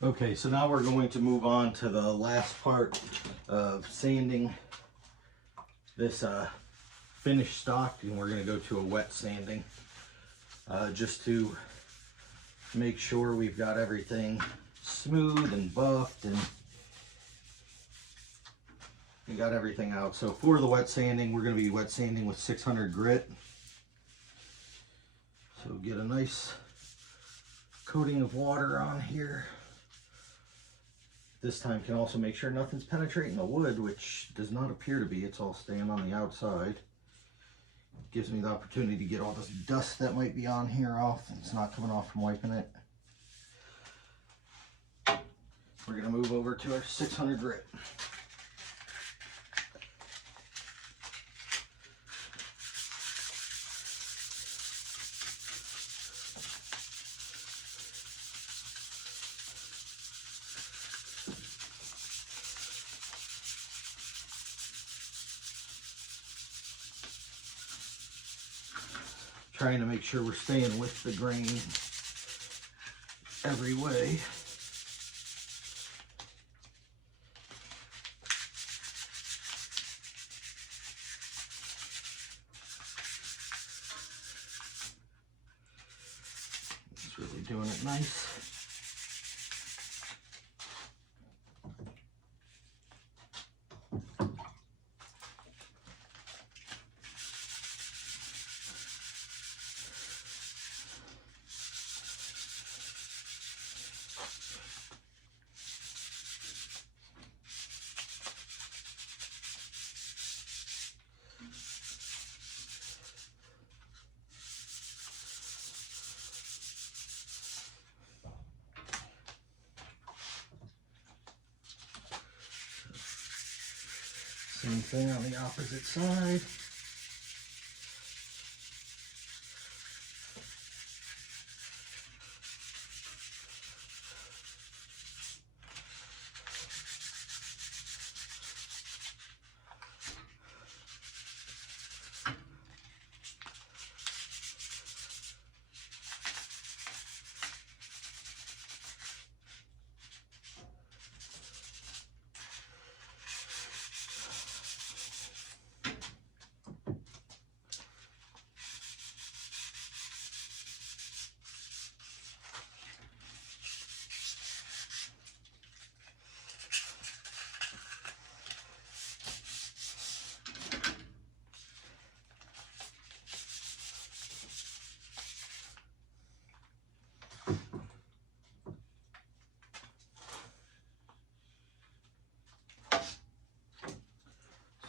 Okay, so now we're going to move on to the last part of sanding this finished stock, and we're going to go to a wet sanding just to make sure we've got everything smooth and buffed and we got everything out. So for the wet sanding, we're going to be wet sanding with 600 grit. So get a nice coating of water on here. This time can also make sure nothing's penetrating the wood, which does not appear to be. It's all staying on the outside. Gives me the opportunity to get all this dust that might be on here off, and it's not coming off from wiping it. We're going to move over to our 600 grit. Trying to make sure we're staying with the grain every way. It's really doing it nice. Same thing on the opposite side.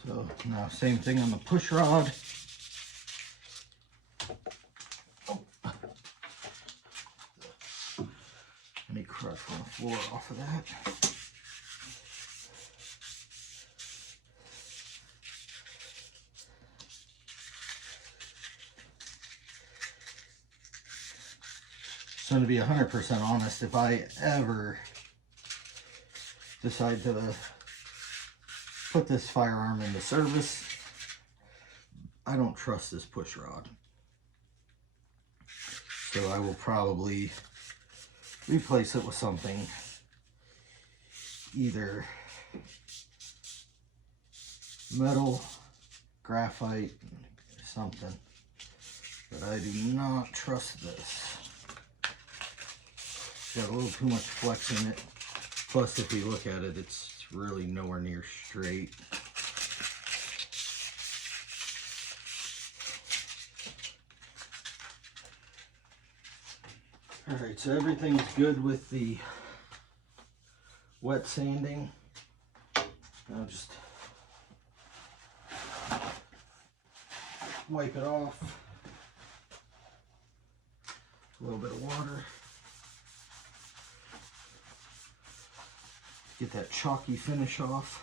So now same thing on the push rod. Any crush on the floor off of that. So to be 100% honest, if I ever decide to put this firearm into service, I don't trust this push rod. So I will probably replace it with something, either metal, graphite, something. But I do not trust this. Got a little too much flex in it. Plus, if you look at it, it's really nowhere near straight. Alright, so everything's good with the wet sanding. Now just wipe it off. A little bit of water. Get that chalky finish off.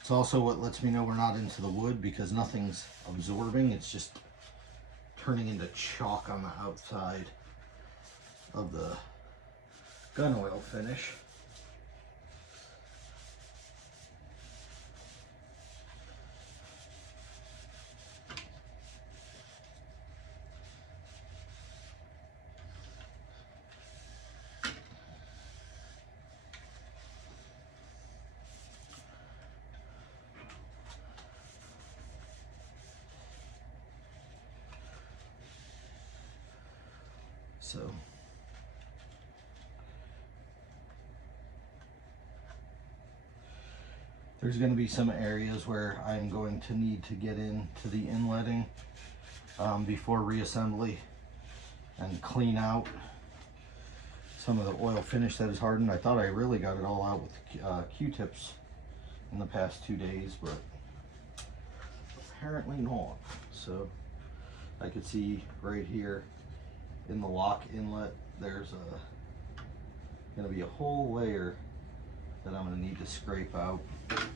It's also what lets me know we're not into the wood, because nothing's absorbing. It's just turning into chalk on the outside of the gun oil finish. So there's going to be some areas where I'm going to need to get into the inletting before reassembly and clean out some of the oil finish that is hardened. I thought I really got it all out with Q-tips in the past 2 days, but apparently not. So I could see right here in the lock inlet, there's going to be a whole layer that I'm going to need to scrape out. If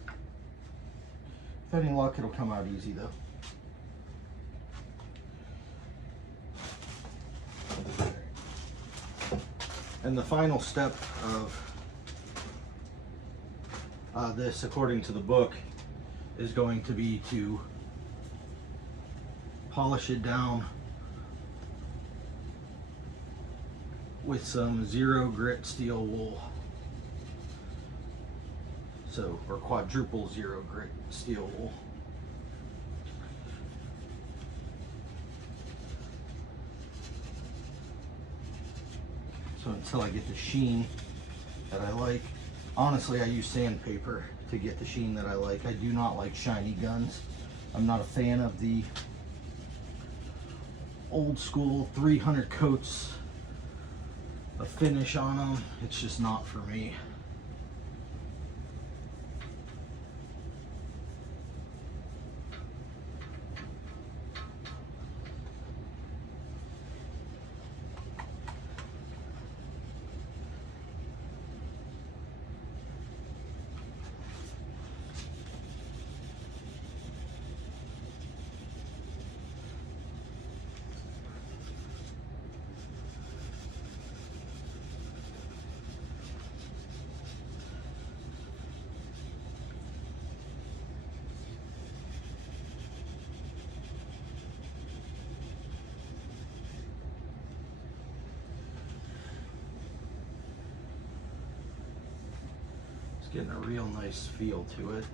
any luck, it'll come out easy though. And the final step of this, according to the book, is going to be to polish it down with some 0 grit steel wool. So, or quadruple 0 grit steel wool. So until I get the sheen that I like, honestly I use sandpaper to get the sheen that I like. I do not like shiny guns. I'm not a fan of the old school 300 coats of finish on them. It's just not for me. Getting a real nice feel to it.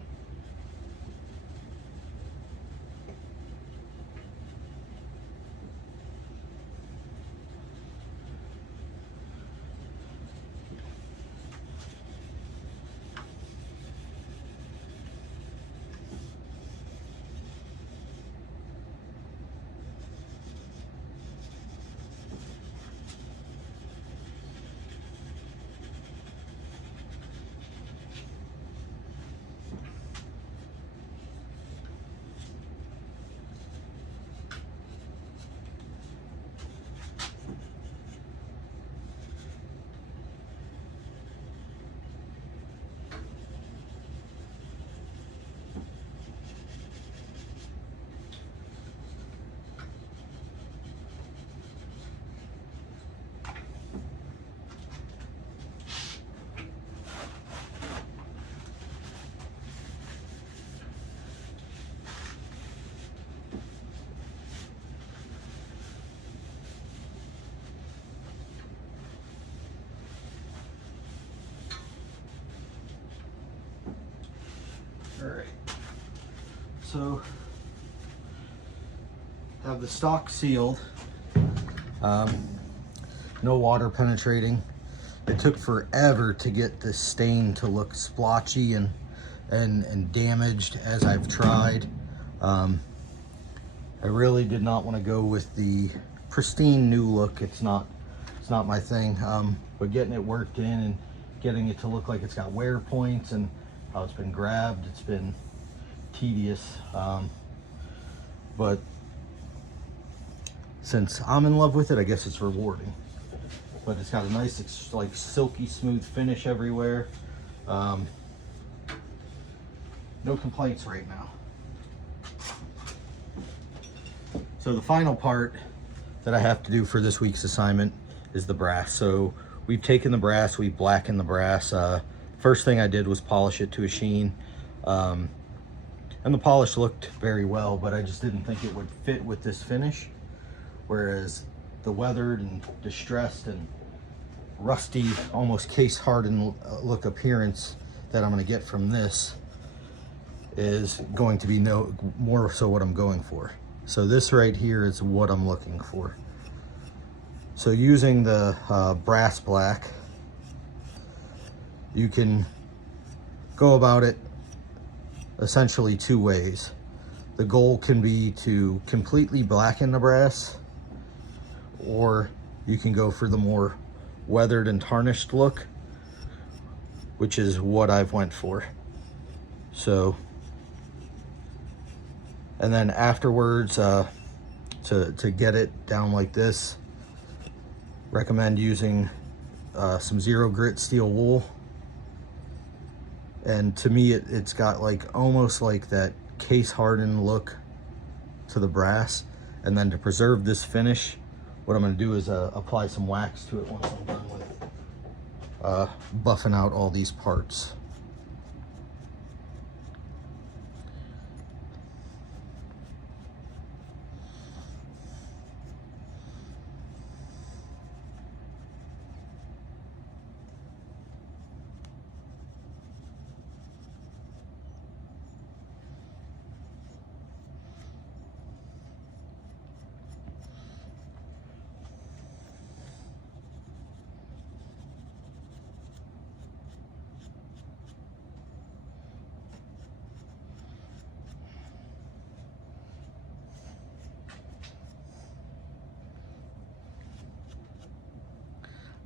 All right, so have the stock sealed, no water penetrating. It took forever to get this stain to look splotchy and damaged as I've tried. I really did not want to go with the pristine new look. It's not my thing, but getting it worked in and getting it to look like it's got wear points and how it's been grabbed, it's been tedious, but since I'm in love with it, I guess it's rewarding. But it's got a nice, like, silky smooth finish everywhere. No complaints right now. So the final part that I have to do for this week's assignment is the brass. So we've taken the brass, we've blackened the brass. First thing I did was polish it to a sheen. And the polish looked very well, but I just didn't think it would fit with this finish. Whereas the weathered and distressed and rusty, almost case hardened look appearance that I'm gonna get from this is going to be more so what I'm going for. So this right here is what I'm looking for. So using the brass black, you can go about it essentially two ways. The goal can be to completely blacken the brass, or you can go for the more weathered and tarnished look, which is what I've went for. So, and then afterwards, to get it down like this, recommend using some zero grit steel wool. And to me, it's got like almost like that case hardened look to the brass. And then to preserve this finish, what I'm going to do is apply some wax to it once I'm done with buffing out all these parts.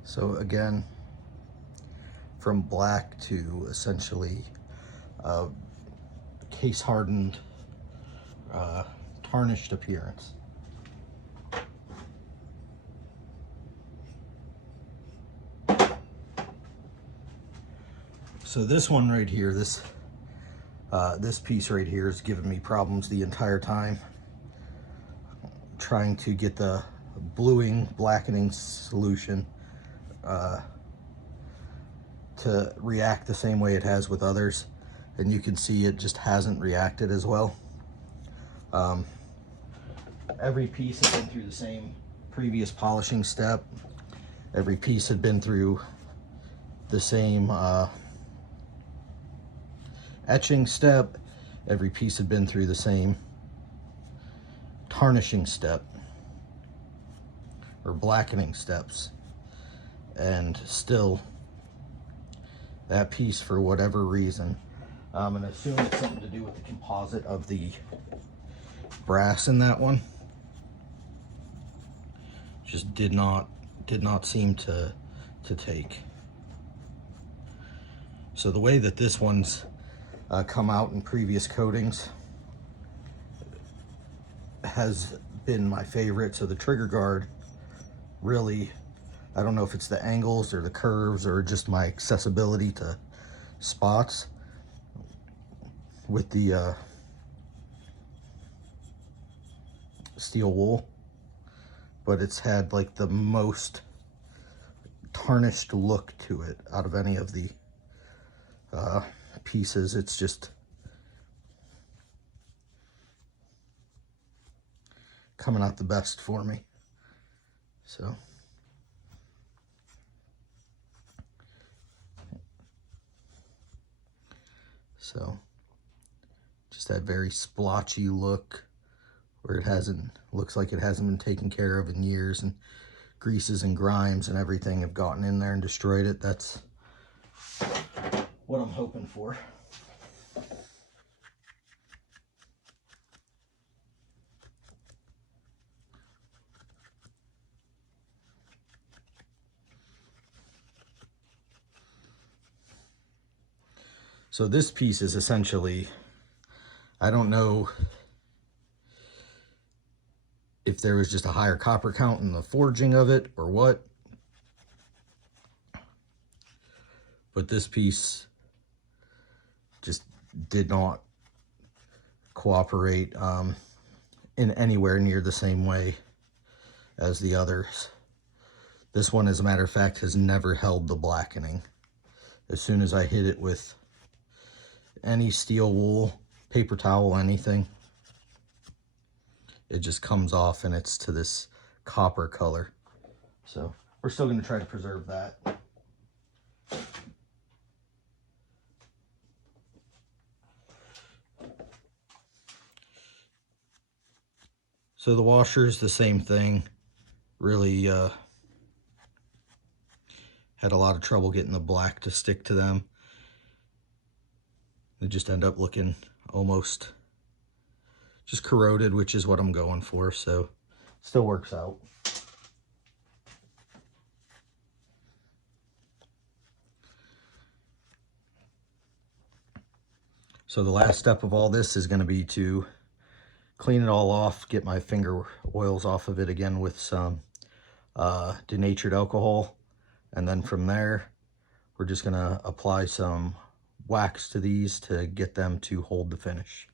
So again, from black to essentially case hardened, tarnished appearance. So this one right here, this piece right here is giving me problems the entire time. Trying to get the bluing, blackening solution to react the same way it has with others, and you can see it just hasn't reacted as well. Every piece has been through the same previous polishing step. Every piece had been through the same etching step. Every piece had been through the same tarnishing step or blackening steps, and still that piece, for whatever reason, I'm gonna assume it's something to do with the composite of the brass in that one, just did not seem to take. So the way that this one's come out in previous coatings has been my favorite. So the trigger guard, really, I don't know if it's the angles or the curves or just my accessibility to spots with the steel wool, but it's had like the most tarnished look to it out of any of the pieces. It's just coming out the best for me. So just that very splotchy look where looks like it hasn't been taken care of in years, and greases and grimes and everything have gotten in there and destroyed it. That's what I'm hoping for. So this piece is essentially, I don't know if there was just a higher copper count in the forging of it or what, but this piece just did not cooperate in anywhere near the same way as the others. This one, as a matter of fact, has never held the blackening. As soon as I hit it with any steel wool, paper towel, anything, it just comes off and it's to this copper color. So we're still going to try to preserve that. So the washer is the same thing. Really Had a lot of trouble getting the black to stick to them. They just end up looking almost just corroded, which is what I'm going for, so still works out. So the last step of all this is going to be to clean it all off, get my finger oils off of it again with some denatured alcohol, and then from there we're just going to apply some wax to these to get them to hold the finish.